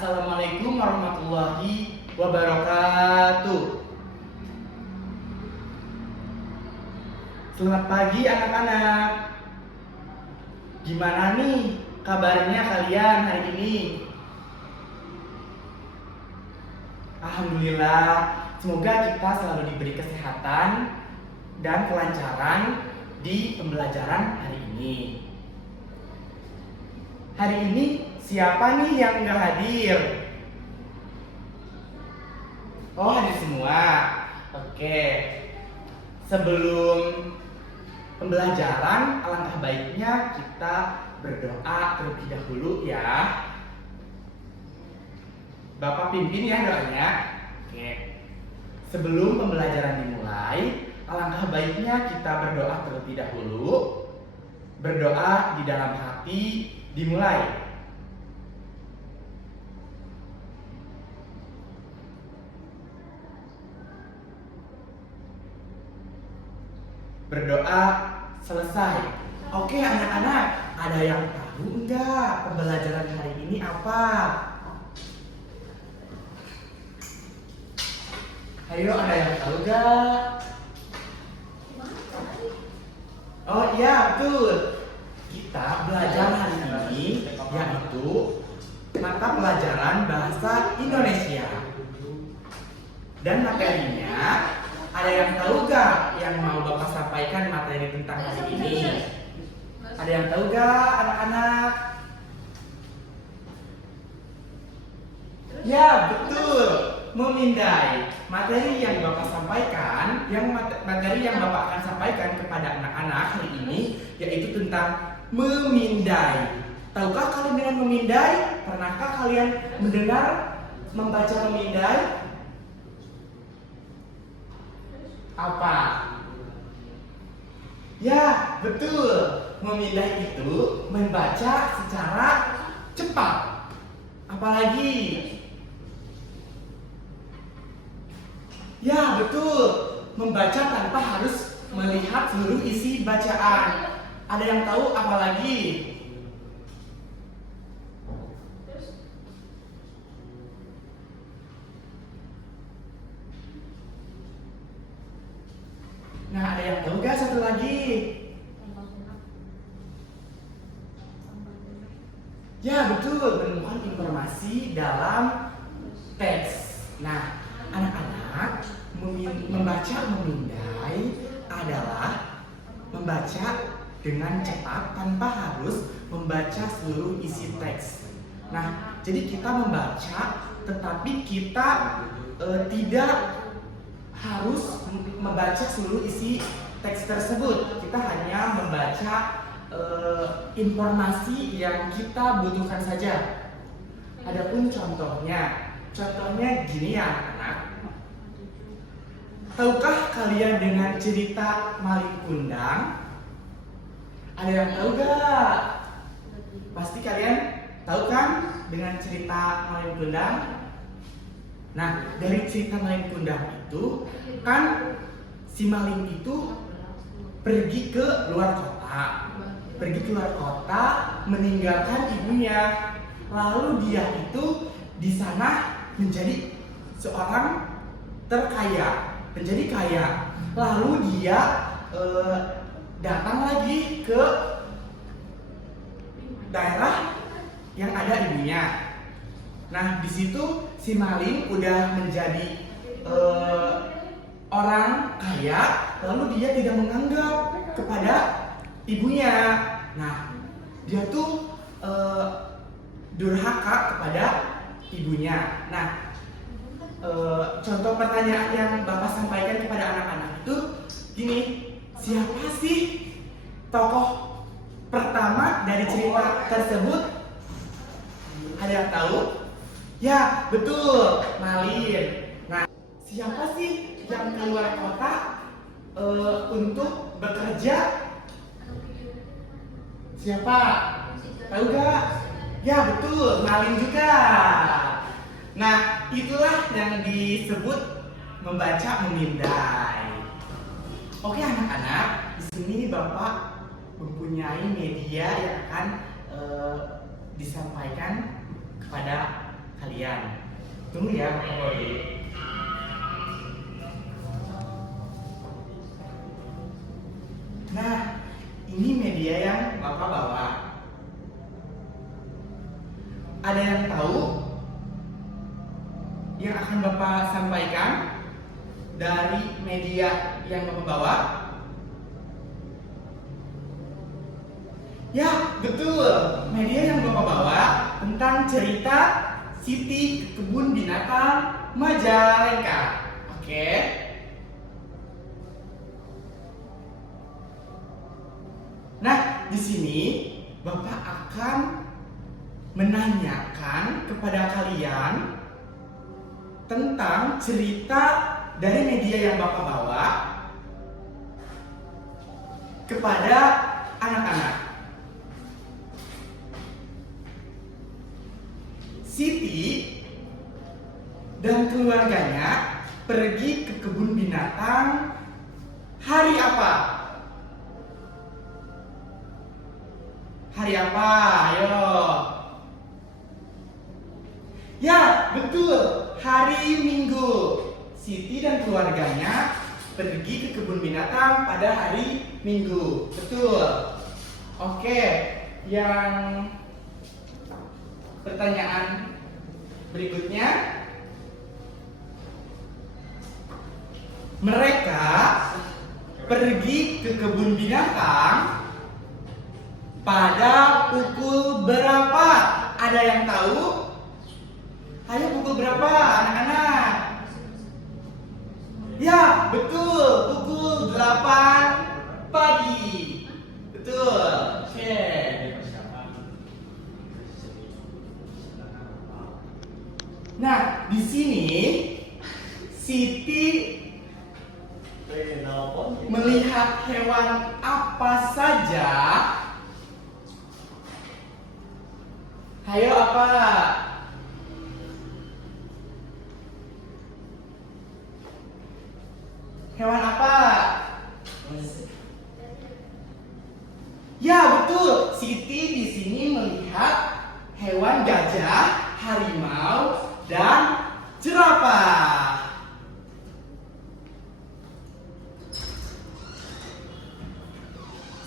Assalamualaikum warahmatullahi wabarakatuh. Selamat pagi anak-anak. Gimana nih kabarnya kalian hari ini? Alhamdulillah, semoga kita selalu diberi kesehatan dan kelancaran di pembelajaran hari ini. Hari ini siapa nih yang nggak hadir? Oh, hadir semua. Oke. Sebelum pembelajaran, alangkah baiknya kita berdoa terlebih dahulu ya. Bapak pimpin ya doanya. Oke. Sebelum pembelajaran dimulai, alangkah baiknya kita berdoa terlebih dahulu. Berdoa di dalam hati dimulai. Berdoa selesai. Oke anak-anak, ada yang tahu enggak pembelajaran hari ini apa? Ayo, ada yang tahu enggak? Oh iya, betul. Kita belajar hari ini yaitu mata pelajaran bahasa Indonesia. Dan materinya, ada yang tahu gak yang mau Bapak sampaikan materi tentang hari ini? Ada yang tahu gak anak-anak? Ya betul, memindai. Materi yang Bapak sampaikan, materi yang Bapak akan sampaikan kepada anak-anak hari ini yaitu tentang memindai. Tahukah kalian dengan memindai? Pernahkah kalian mendengar membaca memindai? Apa? Ya, betul. Memindai itu membaca secara cepat. Apalagi? Ya, betul. Membaca tanpa harus melihat seluruh isi bacaan. Ada yang tahu apa lagi? Nah, ada yang tahu gak satu lagi? Ya, betul. Menemukan informasi dalam teks. Nah, anak-anak, membaca memindai adalah membaca dengan cepat tanpa harus membaca seluruh isi teks. Nah, jadi kita membaca tetapi kita tidak harus membaca seluruh isi teks tersebut. Kita hanya membaca informasi yang kita butuhkan saja. Adapun contohnya gini ya anak-anak. Tahukah kalian dengan cerita Malin Kundang? Ada yang tahu gak? Pasti kalian tahu kan dengan cerita Malin Kundang? Nah, dari cerita Malin Kundang itu kan si maling itu pergi ke luar kota, meninggalkan ibunya. Lalu dia itu di sana menjadi seorang menjadi kaya. Lalu dia datang lagi ke daerah yang ada ibunya. Nah, di situ si maling udah menjadi orang kaya, lalu dia tidak menganggap kepada ibunya. Nah, dia tuh durhaka kepada ibunya. Nah, contoh pertanyaan yang Bapak sampaikan kepada anak-anak itu gini, siapa sih tokoh pertama dari cerita tersebut? Ada yang tahu? Ya, betul, Malin. Nah, siapa sih yang keluar kota untuk bekerja? Siapa? Tahu gak? Ya, betul, Malin juga. Nah, itulah yang disebut membaca memindai. Oke anak-anak, di sini Bapak mempunyai media yang akan disampaikan kepada kalian. Tunggu ya, Bapak Boy. Nah, ini media yang Bapak bawa. Ada yang tahu yang akan Bapak sampaikan dari media yang Bapak bawa? Ya, betul. Media yang Bapak bawa tentang cerita Siti Kebun Binatang Majalengka. Oke. Nah, di sini Bapak akan menanyakan kepada kalian tentang cerita dari media yang Bapak bawa kepada anak-anak. Siti dan keluarganya pergi ke kebun binatang hari apa? Hari apa? Ayo. Ya, betul. Hari Minggu. Siti dan keluarganya pergi ke kebun binatang pada hari Minggu. Betul. Oke, yang pertanyaan berikutnya. Mereka pergi ke kebun binatang pada pukul berapa? Ada yang tahu? Ayo, pukul berapa anak-anak? Ya, betul. Pukul 8 pagi. Betul. Oke. Nah, di sini Siti melihat hewan apa saja? Ayo, apa? Hewan apa? Ya, betul. Siti di sini melihat hewan gajah, harimau, dan jerapah.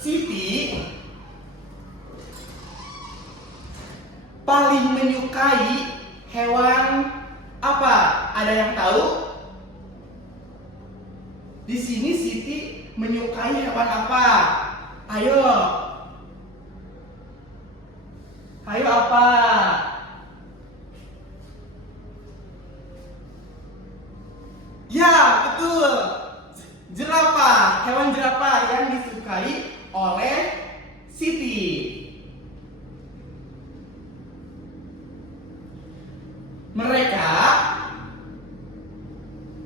Siti paling menyukai hewan apa? Ada yang tahu? Di sini Siti menyukai hewan apa? Ayo. Ayo, apa? Ya, betul. Jerapah, hewan jerapah yang disukai oleh Siti. Mereka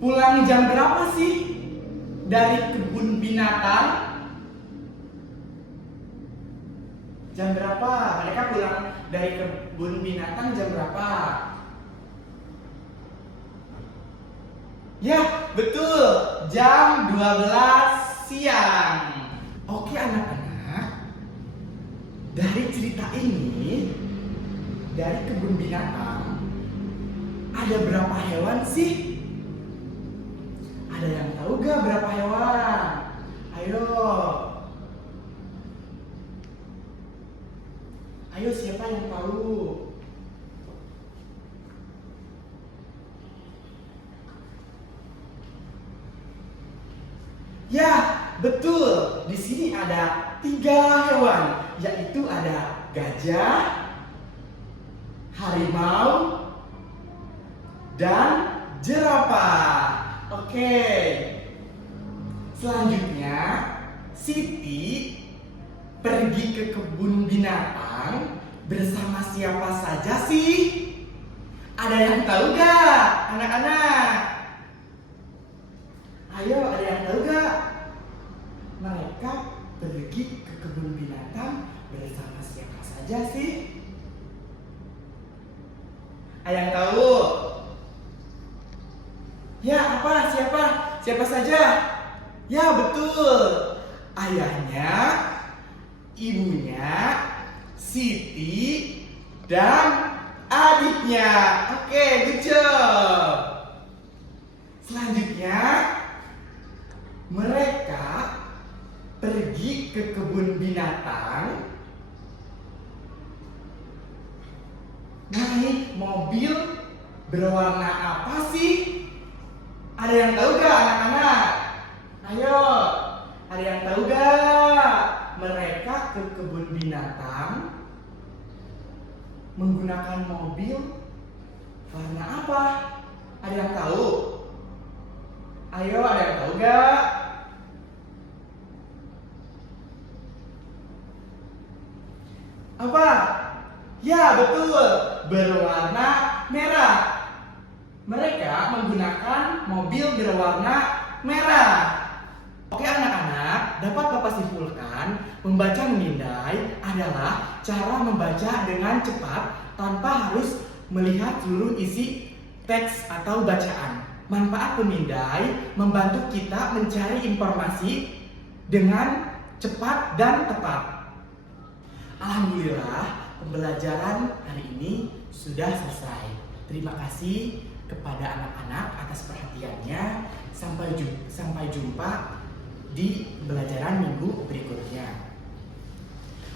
pulang jam berapa sih dari kebun binatang? Jam berapa? Mereka pulang dari kebun binatang jam berapa? Ya, betul. Jam 12 siang. Oke anak-anak. Dari cerita ini, dari kebun binatang, ada berapa hewan sih? Ada yang tahu gak berapa hewan? Ayo. Ayo, siapa yang tahu? Ya, betul. Di sini ada 3 hewan, yaitu ada gajah, harimau, dan jerapah. Oke. Selanjutnya, Siti pergi ke kebun binatang bersama siapa saja sih? Ada yang tahu gak, anak-anak? Ayo, ada yang tahu gak? Mereka pergi ke kebun binatang bersama siapa saja sih? Ada yang tahu? Ya, apa? Siapa? Siapa saja? Ya, betul. Ayahnya, ibunya, Siti, dan adiknya. Oke, good job. Selanjutnya, mereka pergi ke kebun binatang naik mobil berwarna apa sih? Ada yang tahu gak anak-anak? Ayo, ada yang tahu gak? Mereka ke kebun binatang menggunakan mobil warna apa? Ada yang tahu? Ayo, ada yang tahu gak? Apa? Ya, betul. Berwarna merah. Mereka menggunakan mobil berwarna merah. Oke anak-anak, dapat Bapak simpulkan, membaca memindai adalah cara membaca dengan cepat tanpa harus melihat seluruh isi teks atau bacaan. Manfaat memindai membantu kita mencari informasi dengan cepat dan tepat. Alhamdulillah, pembelajaran hari ini sudah selesai. Terima kasih kepada anak-anak atas perhatiannya. Sampai jumpa di pembelajaran minggu berikutnya.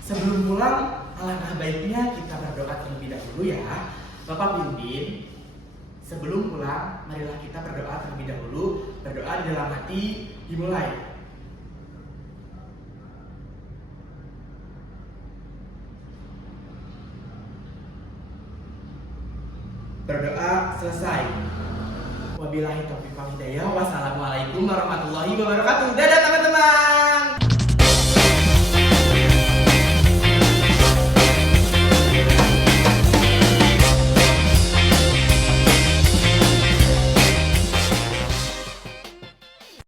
Sebelum pulang, alangkah baiknya kita berdoa terlebih dahulu ya. Bapak pimpin, sebelum pulang, marilah kita berdoa terlebih dahulu. Berdoa di dalam hati, dimulai. Berdoa selesai. Wabillahi taufiq wal hidayah. Wassalamualaikum warahmatullahi wabarakatuh. Dadah teman-teman.